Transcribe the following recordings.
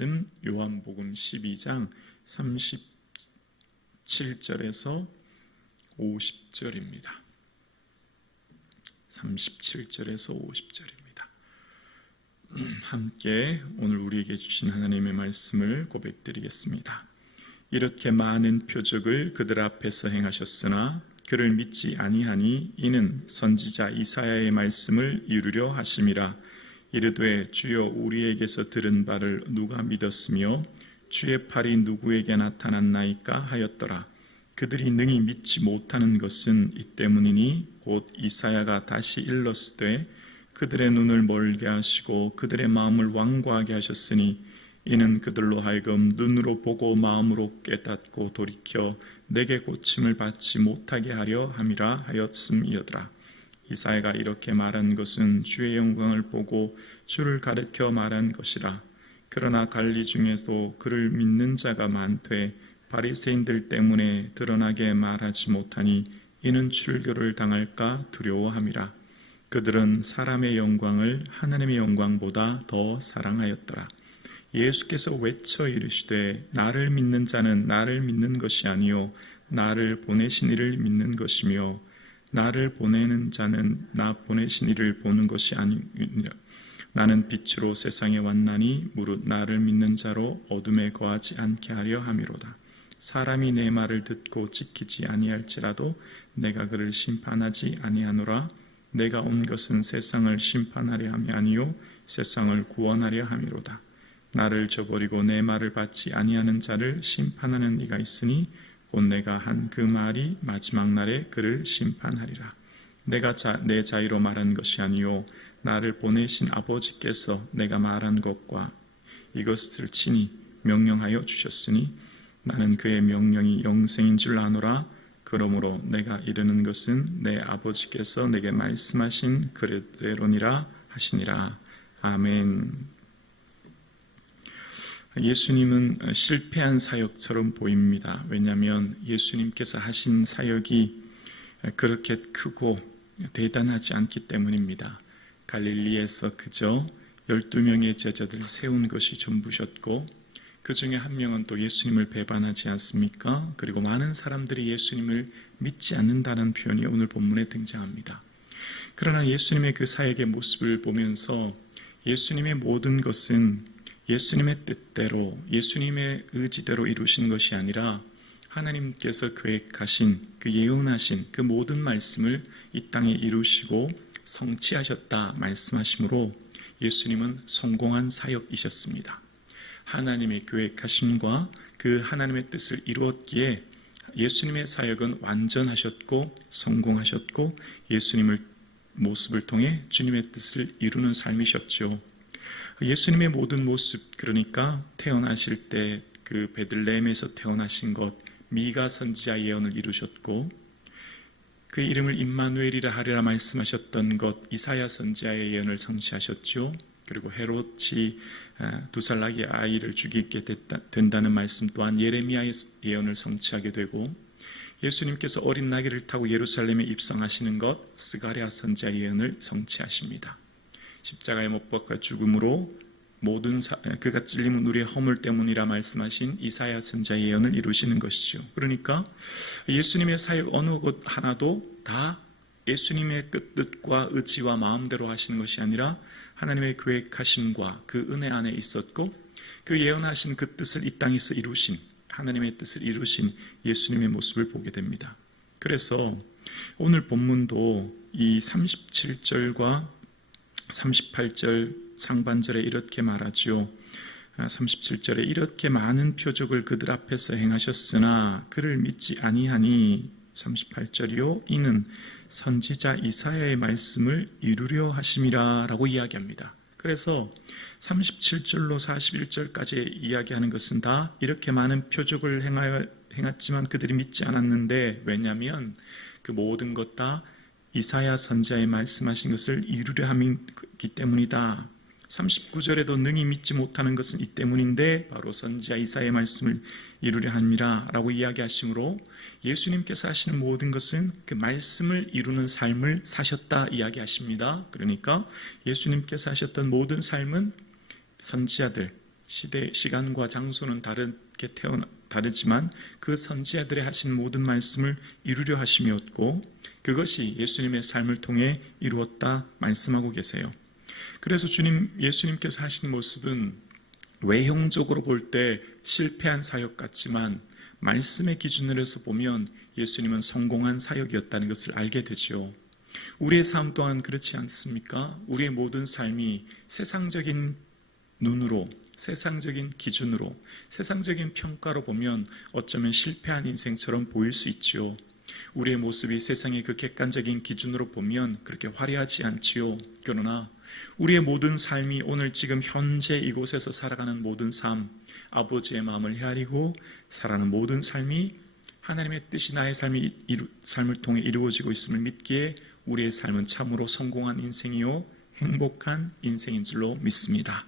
요한복음 12장 37절에서 50절입니다. 37절에서 50절입니다. 함께 오늘 우리에게 주신 하나님의 말씀을 고백드리겠습니다. 이렇게 많은 표적을 그들 앞에서 행하셨으나 그를 믿지 아니하니 이는 선지자 이사야의 말씀을 이루려 하심이라. 이르되 주여 우리에게서 들은 바를 누가 믿었으며 주의 팔이 누구에게 나타났나이까 하였더라. 그들이 능히 믿지 못하는 것은 이 때문이니 곧 이사야가 다시 일렀으되 그들의 눈을 멀게 하시고 그들의 마음을 완고하게 하셨으니 이는 그들로 하여금 눈으로 보고 마음으로 깨닫고 돌이켜 내게 고침을 받지 못하게 하려 함이라 하였음이더라. 이사야가 이렇게 말한 것은 주의 영광을 보고 주를 가르쳐 말한 것이라. 그러나 관리 중에도 그를 믿는 자가 많되 바리새인들 때문에 드러나게 말하지 못하니 이는 출교를 당할까 두려워함이라. 그들은 사람의 영광을 하나님의 영광보다 더 사랑하였더라. 예수께서 외쳐 이르시되 나를 믿는 자는 나를 믿는 것이 아니요 나를 보내신 이를 믿는 것이며 나를 보내는 자는 나 보내신 이를 보는 것이 아니니라. 나는 빛으로 세상에 왔나니 무릇 나를 믿는 자로 어둠에 거하지 않게 하려 함이로다. 사람이 내 말을 듣고 지키지 아니할지라도 내가 그를 심판하지 아니하노라. 내가 온 것은 세상을 심판하려 함이 아니요 세상을 구원하려 함이로다. 나를 저버리고 내 말을 받지 아니하는 자를 심판하는 이가 있으니 곧 내가 한 그 말이 마지막 날에 그를 심판하리라. 내가 내 자유로 말한 것이 아니요 나를 보내신 아버지께서 내가 말한 것과 이것을 친히 명령하여 주셨으니 나는 그의 명령이 영생인 줄 아노라. 그러므로 내가 이르는 것은 내 아버지께서 내게 말씀하신 그대로니라 하시니라. 아멘. 예수님은 실패한 사역처럼 보입니다. 왜냐하면 예수님께서 하신 사역이 그렇게 크고 대단하지 않기 때문입니다. 갈릴리에서 그저 12명의 제자들을 세운 것이 전부셨고 그 중에 한 명은 또 예수님을 배반하지 않습니까? 그리고 많은 사람들이 예수님을 믿지 않는다는 표현이 오늘 본문에 등장합니다. 그러나 예수님의 그 사역의 모습을 보면서 예수님의 모든 것은 예수님의 뜻대로 예수님의 의지대로 이루신 것이 아니라 하나님께서 계획하신 그 예언하신 그 모든 말씀을 이 땅에 이루시고 성취하셨다 말씀하시므로 예수님은 성공한 사역이셨습니다. 하나님의 계획하심과 그 하나님의 뜻을 이루었기에 예수님의 사역은 완전하셨고 성공하셨고 예수님의 모습을 통해 주님의 뜻을 이루는 삶이셨죠. 예수님의 모든 모습, 그러니까 태어나실 때 그 베들레헴에서 태어나신 것, 미가 선지자 예언을 이루셨고 그 이름을 임마누엘이라 하리라 말씀하셨던 것, 이사야 선지자의 예언을 성취하셨죠. 그리고 헤롯이 2살 나기의 아이를 죽이게 된다는 말씀 또한 예레미야의 예언을 성취하게 되고 예수님께서 어린 나귀를 타고 예루살렘에 입성하시는 것, 스가랴 선지자의 예언을 성취하십니다. 십자가에 못 박혀 죽음으로 모든 그가 찔림은 우리의 허물 때문이라 말씀하신 이사야 선지자의 예언을 이루시는 것이죠. 그러니까 예수님의 사역 어느 것 하나도 다 예수님의 뜻과 의지와 마음대로 하시는 것이 아니라 하나님의 계획하심과 그 은혜 안에 있었고 그 예언하신 그 뜻을 이 땅에서 이루신 하나님의 뜻을 이루신 예수님의 모습을 보게 됩니다. 그래서 오늘 본문도 이 37절과 38절 상반절에 이렇게 말하죠. 37절에 이렇게 많은 표적을 그들 앞에서 행하셨으나 그를 믿지 아니하니 38절이요 이는 선지자 이사야의 말씀을 이루려 하심이라 라고 이야기합니다. 그래서 37절로 41절까지 이야기하는 것은 다 이렇게 많은 표적을 행했지만 그들이 믿지 않았는데 왜냐하면 그 모든 것 다 이사야 선지자의 말씀하신 것을 이루려 함이기 때문이다. 39절에도 능히 믿지 못하는 것은 이 때문인데 바로 선지자 이사야의 말씀을 이루려 함이라 라고 이야기하시므로 예수님께서 하시는 모든 것은 그 말씀을 이루는 삶을 사셨다 이야기하십니다. 그러니까 예수님께서 하셨던 모든 삶은 선지자들, 시간과 장소는 다르지만 그 선지자들의 하신 모든 말씀을 이루려 하심이었고 그것이 예수님의 삶을 통해 이루었다 말씀하고 계세요. 그래서 예수님께서 하신 모습은 외형적으로 볼 때 실패한 사역 같지만 말씀의 기준으로 해서 보면 예수님은 성공한 사역이었다는 것을 알게 되죠. 우리의 삶 또한 그렇지 않습니까? 우리의 모든 삶이 세상적인 눈으로, 세상적인 기준으로, 세상적인 평가로 보면 어쩌면 실패한 인생처럼 보일 수 있죠. 우리의 모습이 세상의 그 객관적인 기준으로 보면 그렇게 화려하지 않지요. 그러나 우리의 모든 삶이 오늘 지금 현재 이곳에서 살아가는 모든 삶, 아버지의 마음을 헤아리고 살아가는 모든 삶이 하나님의 뜻이 나의 삶을 통해 이루어지고 있음을 믿기에 우리의 삶은 참으로 성공한 인생이요 행복한 인생인 줄로 믿습니다.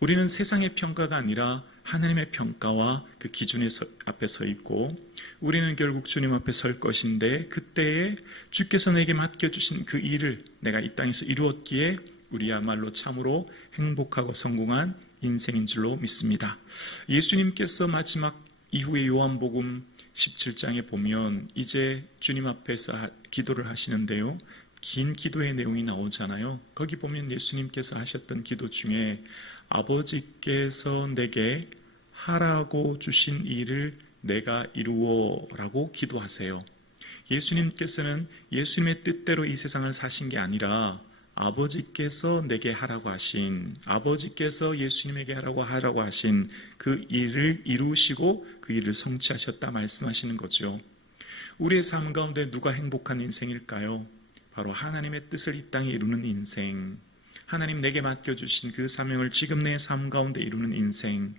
우리는 세상의 평가가 아니라 하나님의 평가와 그 기준의 앞에 서 있고 우리는 결국 주님 앞에 설 것인데 그때에 주께서 내게 맡겨주신 그 일을 내가 이 땅에서 이루었기에 우리야말로 참으로 행복하고 성공한 인생인 줄로 믿습니다. 예수님께서 마지막 이후의 요한복음 17장에 보면 이제 주님 앞에서 기도를 하시는데요. 긴 기도의 내용이 나오잖아요. 거기 보면 예수님께서 하셨던 기도 중에 아버지께서 내게 하라고 주신 일을 내가 이루어라고 기도하세요. 예수님께서는 예수님의 뜻대로 이 세상을 사신 게 아니라 아버지께서 내게 하라고 하신, 아버지께서 예수님에게 하라고 하신 그 일을 이루시고 그 일을 성취하셨다 말씀하시는 거죠. 우리의 삶 가운데 누가 행복한 인생일까요? 바로 하나님의 뜻을 이 땅에 이루는 인생, 하나님 내게 맡겨주신 그 사명을 지금 내 삶 가운데 이루는 인생,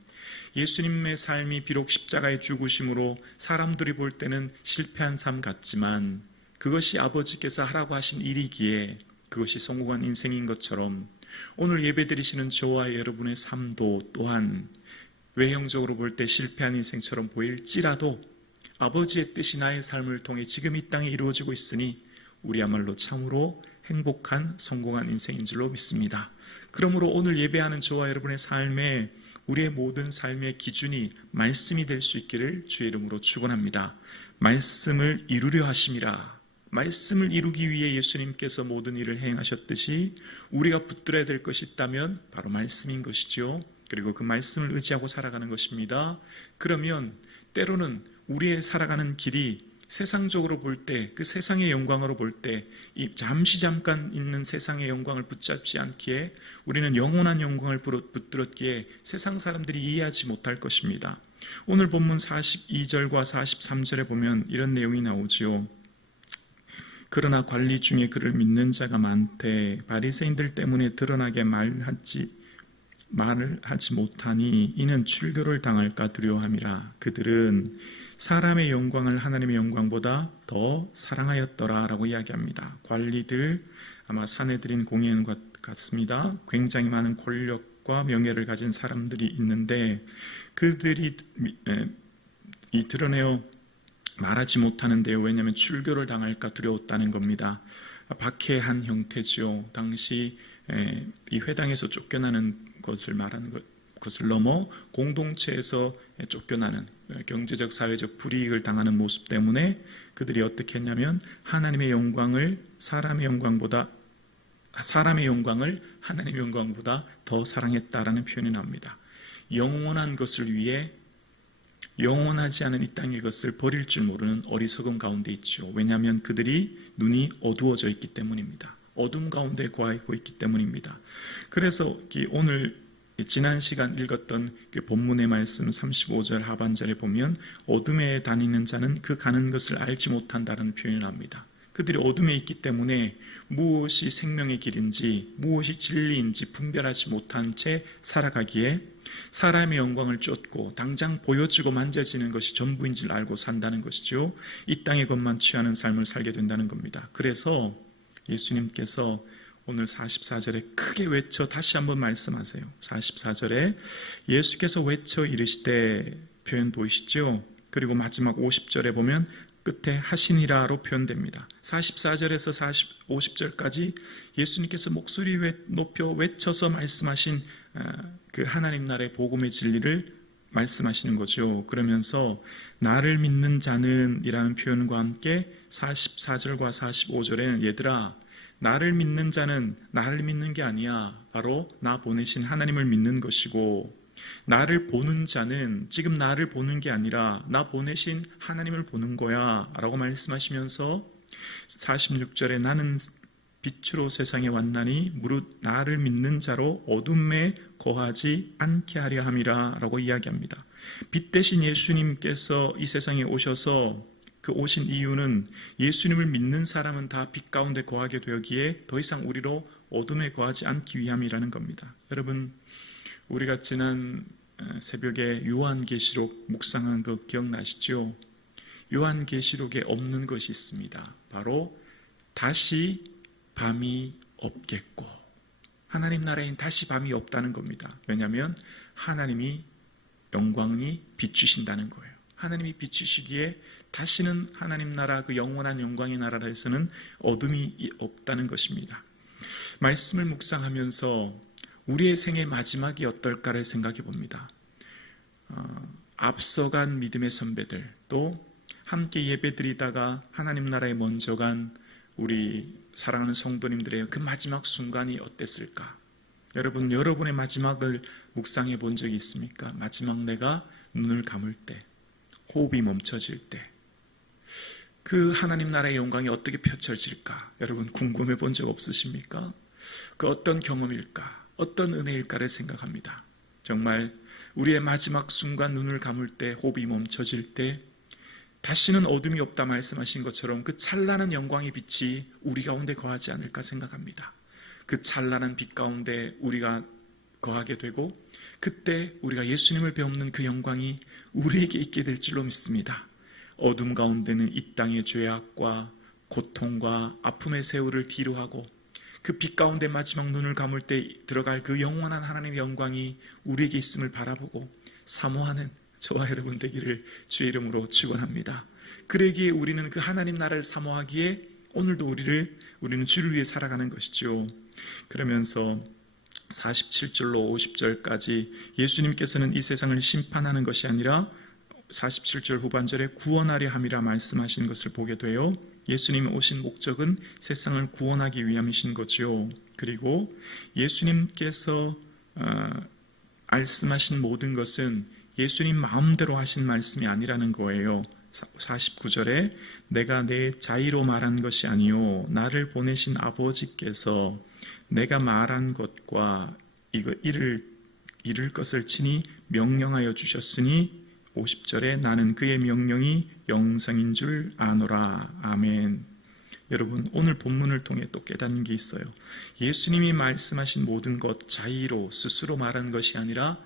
예수님의 삶이 비록 십자가의 죽으심으로 사람들이 볼 때는 실패한 삶 같지만 그것이 아버지께서 하라고 하신 일이기에 그것이 성공한 인생인 것처럼 오늘 예배드리시는 저와 여러분의 삶도 또한 외형적으로 볼 때 실패한 인생처럼 보일지라도 아버지의 뜻이 나의 삶을 통해 지금 이 땅에 이루어지고 있으니 우리야말로 참으로 행복한 성공한 인생인 줄로 믿습니다. 그러므로 오늘 예배하는 저와 여러분의 삶에 우리의 모든 삶의 기준이 말씀이 될 수 있기를 주의 이름으로 축원합니다. 말씀을 이루려 하심이라. 말씀을 이루기 위해 예수님께서 모든 일을 행하셨듯이 우리가 붙들어야 될 것이 있다면 바로 말씀인 것이죠. 그리고 그 말씀을 의지하고 살아가는 것입니다. 그러면 때로는 우리의 살아가는 길이 세상적으로 볼 때, 그 세상의 영광으로 볼 때 이 잠깐 있는 세상의 영광을 붙잡지 않기에 우리는 영원한 영광을 붙들었기에 세상 사람들이 이해하지 못할 것입니다. 오늘 본문 42절과 43절에 보면 이런 내용이 나오지요. 그러나 관리 중에 그를 믿는 자가 많되 바리새인들 때문에 드러나게 말을 하지 못하니 이는 출교를 당할까 두려워함이라. 그들은 사람의 영광을 하나님의 영광보다 더 사랑하였더라 라고 이야기합니다. 관리들 아마 사내들인 공예인 같습니다. 굉장히 많은 권력과 명예를 가진 사람들이 있는데 그들이 드러내어 말하지 못하는데요. 왜냐하면 출교를 당할까 두려웠다는 겁니다. 박해한 형태죠. 당시 이 회당에서 쫓겨나는 것을 말하는 것을 넘어 공동체에서 쫓겨나는 경제적 사회적 불이익을 당하는 모습 때문에 그들이 어떻게 했냐면 하나님의 영광을 사람의 영광을 하나님의 영광보다 더 사랑했다라는 표현이 나옵니다. 영원한 것을 위해 영원하지 않은 이 땅의 것을 버릴 줄 모르는 어리석음 가운데 있죠. 왜냐하면 그들이 눈이 어두워져 있기 때문입니다. 어둠 가운데 거하고 있기 때문입니다. 그래서 오늘 지난 시간 읽었던 본문의 말씀 35절 하반절에 보면 어둠에 다니는 자는 그 가는 것을 알지 못한다는 표현이 나옵니다. 그들이 어둠에 있기 때문에 무엇이 생명의 길인지 무엇이 진리인지 분별하지 못한 채 살아가기에 사람의 영광을 쫓고 당장 보여주고 만져지는 것이 전부인 줄 알고 산다는 것이죠. 이 땅의 것만 취하는 삶을 살게 된다는 겁니다. 그래서 예수님께서 오늘 44절에 크게 외쳐 다시 한번 말씀하세요. 44절에 예수께서 외쳐 이르시되 표현 보이시죠? 그리고 마지막 50절에 보면 끝에 하시니라로 표현됩니다. 44절에서 50절까지 예수님께서 목소리 높여 외쳐서 말씀하신 그 하나님 나라의 복음의 진리를 말씀하시는 거죠. 그러면서 나를 믿는 자는 이라는 표현과 함께 44절과 45절에는 얘들아 나를 믿는 자는 나를 믿는 게 아니야. 바로 나 보내신 하나님을 믿는 것이고 나를 보는 자는 지금 나를 보는 게 아니라 나 보내신 하나님을 보는 거야 라고 말씀하시면서 46절에 나는 빛으로 세상에 왔나니 무릇 나를 믿는 자로 어둠에 거하지 않게 하려 함이라 라고 이야기합니다. 빛 대신 예수님께서 이 세상에 오셔서 그 오신 이유는 예수님을 믿는 사람은 다 빛 가운데 거하게 되었기에 더 이상 우리로 어둠에 거하지 않기 위함이라는 겁니다. 여러분, 우리가 지난 새벽에 요한계시록 묵상한 거 기억나시죠? 요한계시록에 없는 것이 있습니다. 바로 다시 밤이 없겠고, 하나님 나라엔 다시 밤이 없다는 겁니다. 왜냐하면 하나님이 영광이 비추신다는 거예요. 하나님이 비추시기에 다시는 하나님 나라 그 영원한 영광의 나라에서는 어둠이 없다는 것입니다. 말씀을 묵상하면서 우리의 생의 마지막이 어떨까를 생각해 봅니다. 앞서간 믿음의 선배들, 또 함께 예배드리다가 하나님 나라에 먼저 간 우리 사랑하는 성도님들의 그 마지막 순간이 어땠을까? 여러분, 여러분의 마지막을 묵상해 본 적이 있습니까? 마지막 내가 눈을 감을 때, 호흡이 멈춰질 때, 그 하나님 나라의 영광이 어떻게 펼쳐질까? 여러분 궁금해 본 적 없으십니까? 그 어떤 경험일까? 어떤 은혜일까를 생각합니다. 정말 우리의 마지막 순간 눈을 감을 때, 호흡이 멈춰질 때 다시는 어둠이 없다 말씀하신 것처럼 그 찬란한 영광의 빛이 우리 가운데 거하지 않을까 생각합니다. 그 찬란한 빛 가운데 우리가 거하게 되고 그때 우리가 예수님을 배우는 그 영광이 우리에게 있게 될 줄로 믿습니다. 어둠 가운데는 이 땅의 죄악과 고통과 아픔의 세월을 뒤로하고 그 빛 가운데 마지막 눈을 감을 때 들어갈 그 영원한 하나님의 영광이 우리에게 있음을 바라보고 사모하는 저와 여러분 되기를 주의 이름으로 축원합니다. 그러기에 우리는 그 하나님 나라를 사모하기에 오늘도 우리는 주를 위해 살아가는 것이죠. 그러면서 47절로 50절까지 예수님께서는 이 세상을 심판하는 것이 아니라 47절 후반절에 구원하려 함이라 말씀하신 것을 보게 돼요. 예수님이 오신 목적은 세상을 구원하기 위함이신 거죠. 그리고 예수님께서 말씀하신 모든 것은 예수님 마음대로 하신 말씀이 아니라는 거예요. 49절에 내가 내 자의로 말한 것이 아니요 나를 보내신 아버지께서 내가 말한 것과 이를 것을 친히 명령하여 주셨으니 50절에 나는 그의 명령이 영생인 줄 아노라. 아멘. 여러분, 오늘 본문을 통해 또 깨닫는 게 있어요. 예수님이 말씀하신 모든 것 자의로 스스로 말한 것이 아니라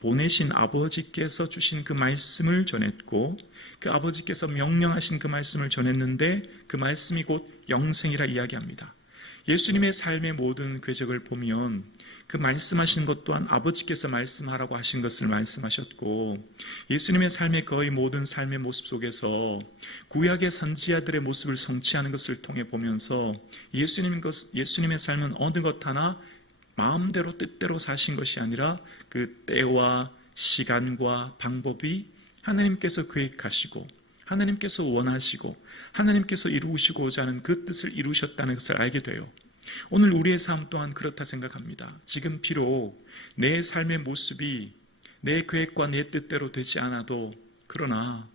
보내신 아버지께서 주신 그 말씀을 전했고 그 아버지께서 명령하신 그 말씀을 전했는데 그 말씀이 곧 영생이라 이야기합니다. 예수님의 삶의 모든 궤적을 보면 그 말씀하신 것 또한 아버지께서 말씀하라고 하신 것을 말씀하셨고 예수님의 삶의 거의 모든 삶의 모습 속에서 구약의 선지자들의 모습을 성취하는 것을 통해 보면서 예수님의 삶은 어느 것 하나 마음대로 뜻대로 사신 것이 아니라 그 때와 시간과 방법이 하나님께서 계획하시고 하나님께서 원하시고 하나님께서 이루시고자 하는 그 뜻을 이루셨다는 것을 알게 돼요. 오늘 우리의 삶 또한 그렇다 생각합니다. 지금 비록 내 삶의 모습이 내 계획과 내 뜻대로 되지 않아도 그러나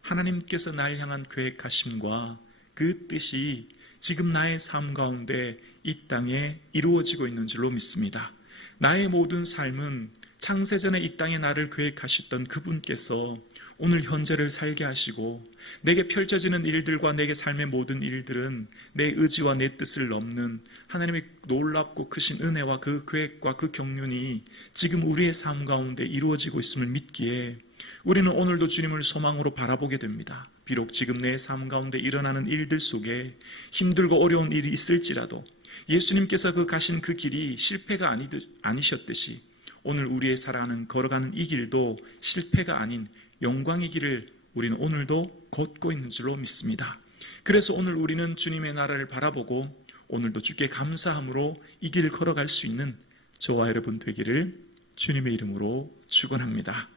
하나님께서 날 향한 계획하심과 그 뜻이 지금 나의 삶 가운데 이 땅에 이루어지고 있는 줄로 믿습니다. 나의 모든 삶은 창세전에 이 땅에 나를 계획하셨던 그분께서 오늘 현재를 살게 하시고 내게 펼쳐지는 일들과 내게 삶의 모든 일들은 내 의지와 내 뜻을 넘는 하나님의 놀랍고 크신 은혜와 그 계획과 그 경륜이 지금 우리의 삶 가운데 이루어지고 있음을 믿기에 우리는 오늘도 주님을 소망으로 바라보게 됩니다. 비록 지금 내 삶 가운데 일어나는 일들 속에 힘들고 어려운 일이 있을지라도 예수님께서 가신 그 길이 실패가 아니셨듯이 오늘 우리의 걸어가는 이 길도 실패가 아닌 영광의 길을 우리는 오늘도 걷고 있는 줄로 믿습니다. 그래서 오늘 우리는 주님의 나라를 바라보고 오늘도 주께 감사함으로 이 길을 걸어갈 수 있는 저와 여러분 되기를 주님의 이름으로 축원합니다.